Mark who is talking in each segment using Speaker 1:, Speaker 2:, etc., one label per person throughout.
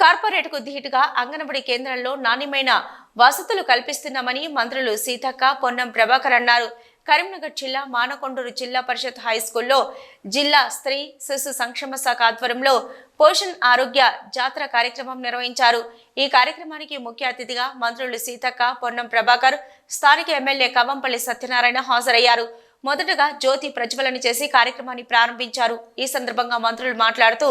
Speaker 1: కార్పొరేట్కు ధీటుగా అంగన్వాడీ కేంద్రంలో నాణ్యమైన వసతులు కల్పిస్తున్నామని మంత్రులు సీతక్క పొన్నం ప్రభాకర్ అన్నారు. కరీంనగర్ జిల్లా మానకొండూరు జిల్లా పరిషత్ హై స్కూల్లో జిల్లా స్త్రీ శిశు సంక్షేమ శాఖ ఆధ్వర్యంలో పోషణ్ ఆరోగ్య జాతర కార్యక్రమం నిర్వహించారు. ఈ కార్యక్రమానికి ముఖ్య అతిథిగా మంత్రులు సీతక్క పొన్నం ప్రభాకర్ స్థానిక ఎమ్మెల్యే కవంపల్లి సత్యనారాయణ హాజరయ్యారు. మొదటగా జ్యోతి ప్రజ్వలన చేసి కార్యక్రమాన్ని ప్రారంభించారు. ఈ సందర్భంగా మంత్రులు మాట్లాడుతూ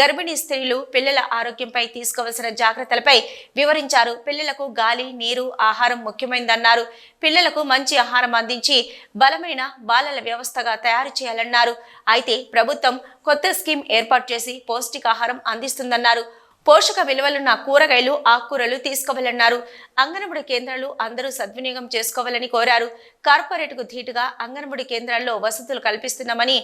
Speaker 1: గర్భిణీ స్త్రీలు పిల్లల ఆరోగ్యంపై తీసుకోవాల్సిన జాగ్రత్తలపై వివరించారు. పిల్లలకు గాలి నీరు ఆహారం ముఖ్యమైనదన్నారు పిల్లలకు మంచి ఆహారం అందించి బలమైన బాలల వ్యవస్థగా తయారు చేయాలన్నారు. అయితే ప్రభుత్వం కొత్త స్కీమ్ ఏర్పాటు చేసి పౌష్టికాహారం అందిస్తుందన్నారు. పోషక విలువలున్న కూరగాయలు ఆకుకూరలు తీసుకోవాలన్నారు. అంగన్వాడి కేంద్రాలు అందరూ సద్వినియోగం చేసుకోవాలని కోరారు. కార్పొరేట్కు ధీటుగా అంగన్వాడి కేంద్రాల్లో వసతులు కల్పిస్తున్నామని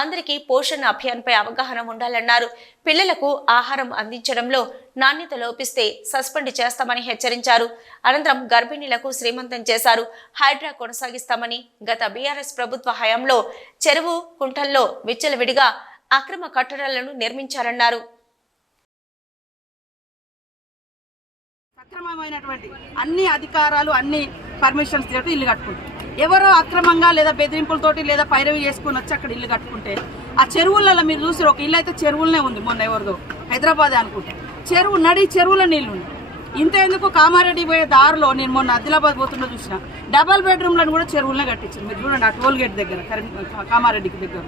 Speaker 1: అందరికీ పోషణ అభియాన్పై అవగాహన ఉండాలన్నారు. పిల్లలకు ఆహారం అందించడంలో నాణ్యత లోపిస్తే సస్పెండ్ చేస్తామని హెచ్చరించారు. అనంతరం గర్భిణీలకు శ్రీమంతం చేశారు. హైడ్రా కొనసాగిస్తామని గత బీఆర్ఎస్ ప్రభుత్వ హయాంలో చెరువు కుంటల్లో విచ్చలవిడిగా అక్రమ కట్టడాలను నిర్మించారన్నారు.
Speaker 2: అక్రమమైనటువంటి అన్ని అధికారాలు అన్ని పర్మిషన్స్ తోటి ఇల్లు కట్టుకుంటారు. ఎవరో అక్రమంగా లేదా బెదిరింపులతోటి లేదా పైరవి చేసుకుని వచ్చి అక్కడ ఇల్లు కట్టుకుంటే ఆ చెరువులలో మీరు చూసి ఒక ఇల్లు అయితే చెరువులనే ఉంది మొన్న ఎవరిదో హైదరాబాద్ అనుకుంటే. చెరువు నడి చెరువుల నీళ్ళు ఉంది ఇంత ఎందుకు కామారెడ్డి పోయే దారిలో నేను మొన్న ఆదిలాబాద్ పోతుండో చూసిన డబల్ బెడ్రూమ్లను కూడా చెరువులనే కట్టించారు. మీరు చూడండి ఆ టోల్ గేట్ దగ్గర కామారెడ్డికి దగ్గర.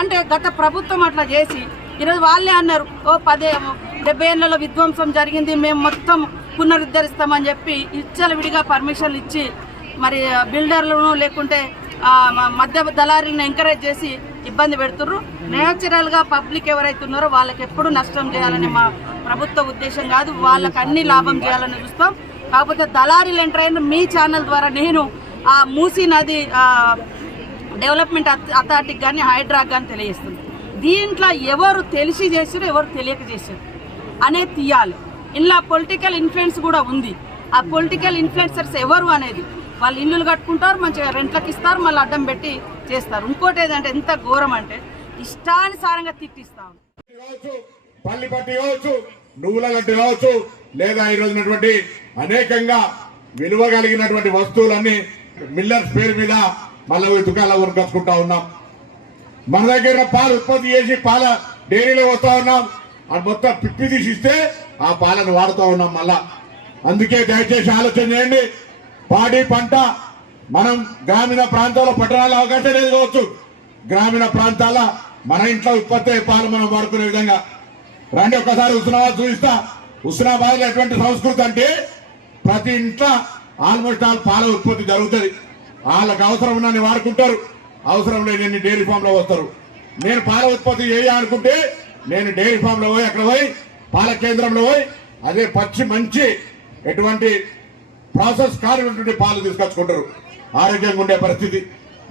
Speaker 2: అంటే గత ప్రభుత్వం అట్లా చేసి ఈరోజు వాళ్ళే అన్నారు ఓ పదే డెబ్బై ఏళ్ళలో విధ్వంసం జరిగింది మేము మొత్తం పునరుద్ధరిస్తామని చెప్పి ఇచ్చల విడిగా పర్మిషన్లు ఇచ్చి మరి బిల్డర్లను లేకుంటే మధ్య దళారీలను ఎంకరేజ్ చేసి ఇబ్బంది పెడుతుర్రు. నేచురల్గా పబ్లిక్ ఎవరైతే ఉన్నారో వాళ్ళకి ఎప్పుడు నష్టం చేయాలని మా ప్రభుత్వ ఉద్దేశం కాదు. వాళ్ళకి అన్ని లాభం చేయాలని చూస్తాం. కాకపోతే దళారీలు ఎంటర్ అయిన మీ ఛానల్ ద్వారా నేను ఆ మూసీ నది డెవలప్మెంట్ అథారిటీకి కానీ హైడ్రాక్ కానీ తెలియజేస్తుంది దీంట్లో ఎవరు తెలిసి చేసారు ఎవరు తెలియక చేశారు అనేది తీయాలి. ఇందులో పొలిటికల్ ఇన్ఫ్లుయెన్స్ కూడా ఉంది. ఆ పొలిటికల్ ఇన్ఫ్లుయెన్సర్స్ ఎవరు అనేది వాళ్ళు ఇల్లులు కట్టుకుంటారు మంచిగా రెంట్లకు ఇస్తారు మళ్ళీ అడ్డం పెట్టి చేస్తారు. ఇంకోటి ఏదంటే ఎంత ఘోరం అంటే ఇష్టానుసారంగా తిట్టిస్తాం.
Speaker 3: కావచ్చు పల్లి కావచ్చు నువ్వుల గట్టి కావచ్చు లేదా ఈ రోజునటువంటి అనేకంగా విలువ కలిగినటువంటి వస్తువులన్నీ మిల్లర్స్ పేరు మీద మళ్ళీ పోయి వరకు కట్టుకుంటా ఉన్నాం. మన దగ్గర పాలు ఉత్పత్తి చేసి పాల డైరీలో వస్తా ఉన్నాం. అది మొత్తం పిప్పి తీసిస్తే ఆ పాలను వాడుతూ ఉన్నాం మళ్ళా. అందుకే దయచేసి ఆలోచన చేయండి. పాడి పంట మనం గ్రామీణ ప్రాంతాల్లో పట్టణాల అవకాశం లేదు కావచ్చు. గ్రామీణ ప్రాంతాల మన ఇంట్లో ఉత్పత్తి అయ్యే పాలు మనం వాడుకునే విధంగా. రండి ఒక్కసారి హుస్నాబాద్ చూపిస్తా. హుస్నాబాద్లో ఎటువంటి సంస్కృతి అంటే ప్రతి ఇంట్లో ఆల్మోస్ట్ ఆల్ పాల ఉత్పత్తి జరుగుతుంది. వాళ్ళకి అవసరం ఉన్నాన్ని వాడుకుంటారు. అవసరం లేని డైరీ ఫామ్లో వస్తారు. నేను పాల ఉత్పత్తి చేయాలనుకుంటే నేను డైరీ ఫామ్లో పోయి అక్కడ పోయి పాల కేంద్రంలో పోయి అదే పచ్చి మంచి ఎటువంటి ప్రాసెస్ కానిటువంటి పాలు తీసుకొచ్చుకుంటారు. ఆరోగ్యంగా ఉండే పరిస్థితి.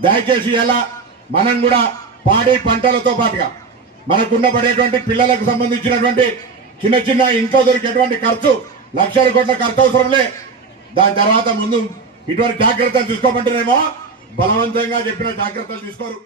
Speaker 3: దయచేసి ఎలా మనం కూడా పాడి పంటలతో పాటుగా మనకున్న పడేటువంటి పిల్లలకు సంబంధించినటువంటి చిన్న చిన్న ఇంట్లో దొరికేటువంటి ఖర్చు లక్షల కోట్ల ఖర్చు అవసరంలే దాని తర్వాత ముందు ఇటువంటి జాగ్రత్తలు తీసుకోమంటేనేమో బలవంతంగా చెప్పిన జాగ్రత్తలు తీసుకోరు.